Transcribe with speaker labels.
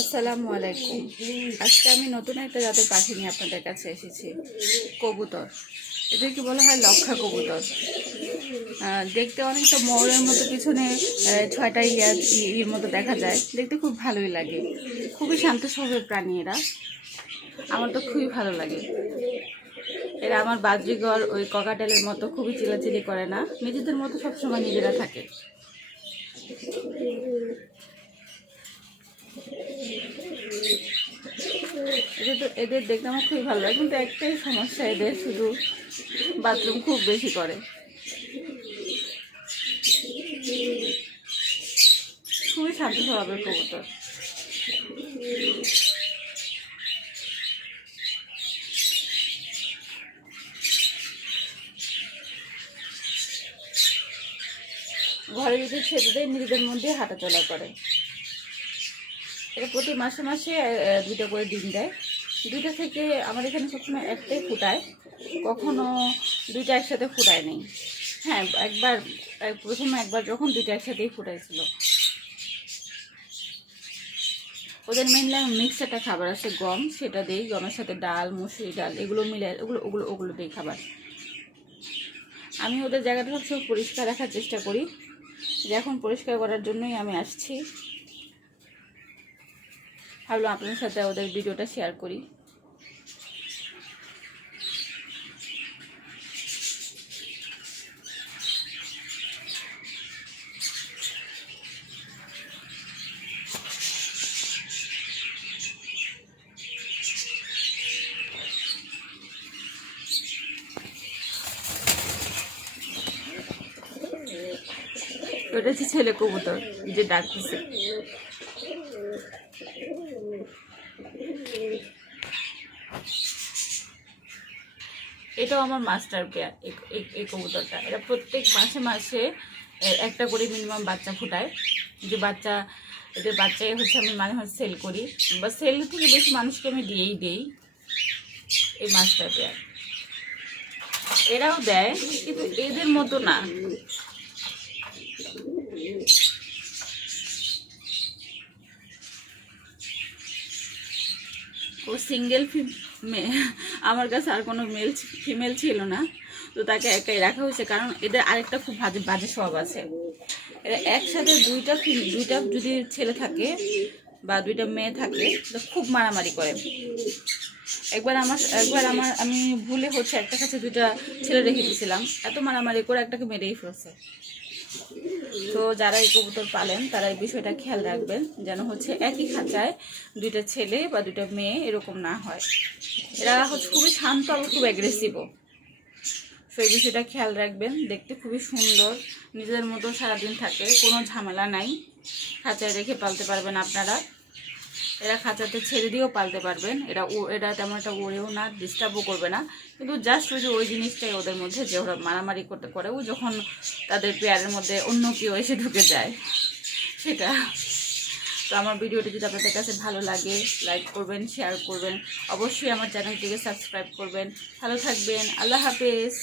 Speaker 1: আসসালামু আলাইকুম আজকে আমি নতুন একটা জাতের পাখি নিয়ে আপনাদের কাছে এসেছি, কবুতর। এদেরকে বলা হয় লক্ষা কবুতর। দেখতে অনেকটা ময়ূরের মতো, পিছনে ছয়টা ইয়া, ইয়ের মতো দেখা যায়। দেখতে খুব ভালোই লাগে। খুবই শান্ত স্বভাবের প্রাণী এরা। আমার তো খুবই ভালো লাগে। এরা আমার বাদ্রিগর ওই ককাটেলের মতো খুবই চিলাচিলি করে না। নিজেদের মতো সবসময় নিজেরা থাকে। এদের এদের দেখতে আমার খুবই ভালো লাগে, কিন্তু একটাই সমস্যা, এদের শুধু বাথরুম খুব বেশি করে। খুবই শান্ত স্বভাবের কবুতর। ঘরে যদি ছেড়ে দেয় নিজেদের মধ্যে হাঁটাচলা করে। এটা প্রতি মাসে মাসে দুটো করে ডিম দেয়। দুইটা থেকে আমার এখানে সবসময় একটাই ফুটায়। কখনো দুইটা একসাথে ফুটায় নেই হ্যাঁ একবার এক- প্রথমে একবার যখন দুইটা একসাথেই ফুটাইছিল। ওদের মেনলি মিক্স একটা খাবার আছে গম, সেটা দিই গমের সাথে ডাল, মুসুরি ডাল, এগুলো মিলে ওগুলো ওগুলো ওগুলো দিই খাবার। আমি ওদের জায়গাটা সবসময় পরিষ্কার রাখার চেষ্টা করি। এখন পরিষ্কার করার জন্যই আমি আসছি। ভাবলাম আপনার সাথে ওদের ভিডিওটা শেয়ার করি। ওটা হচ্ছে ছেলে কবুতর যে ডাকতেছে। এটাও আমার মাস্টার পেয়ার এই কবুতরটা। এটা প্রত্যেক মাসে মাসে একটা করে মিনিমাম বাচ্চা ফোটায়। যে বাচ্চা, এদের বাচ্চাই হচ্ছে আমি মাঝে মাঝে সেল করি। বা সেল থেকে বেশি মানুষকে আমি দিয়েই দেই এই মাস্টার পেয়ার এরাও দেয়, কিন্তু এদের মতো না। ও সিঙ্গেল আমার কাছে আর কোনো মেল ফিমেল ছিল না। তো তাকে একাই রাখা হয়েছে, কারণ এদের আরেকটা খুব বাজে বাজে স্বভাব আছে। এরা একসাথে দুইটা দুইটা যদি ছেলে থাকে বা দুইটা মেয়ে থাকে, তো খুব মারামারি করে। একবার আমার একবার আমার, আমি ভুলে হচ্ছে একটা কাছে দুইটা ছেলে রেখে দিয়েছিলাম। এত মারামারি করে একটাকে মেরেই ফেলছে। তো যারা এই কবুতর পালেন, তারা এই বিষয়টা খেয়াল রাখবেন, যেন হচ্ছে একই খাঁচায় দুইটা ছেলে বা দুইটা মেয়ে এরকম না হয়। এরা হচ্ছে খুবই শান্ত আর খুব অ্যাগ্রেসিভও সেই বিষয়টা খেয়াল রাখবেন, দেখতে খুবই সুন্দর, নিজেদের মতো সারাদিন থাকে, কোনো ঝামেলা নাই। খাঁচায় রেখে পালতে পারবেন আপনারা। এরা খাঁচাতে ছেড়ে দিয়েও পালতে পারবেন। এরা এরা তেমন একটা ওড়েও না ডিস্টার্বও করবে না। কিন্তু জাস্ট ওই যে ওই জিনিসটাই ওদের মধ্যে যে ওরা মারামারি করতে করে ও যখন তাদের পেয়ারের মধ্যে অন্য কেউ এসে ঢুকে যায়, সেটা। তো আমার ভিডিওটি যদি আপনাদের কাছে ভালো লাগে লাইক করবেন শেয়ার করবেন। অবশ্যই আমার চ্যানেলটিকে সাবস্ক্রাইব করবেন। ভালো থাকবেন। আল্লাহ হাফেজ।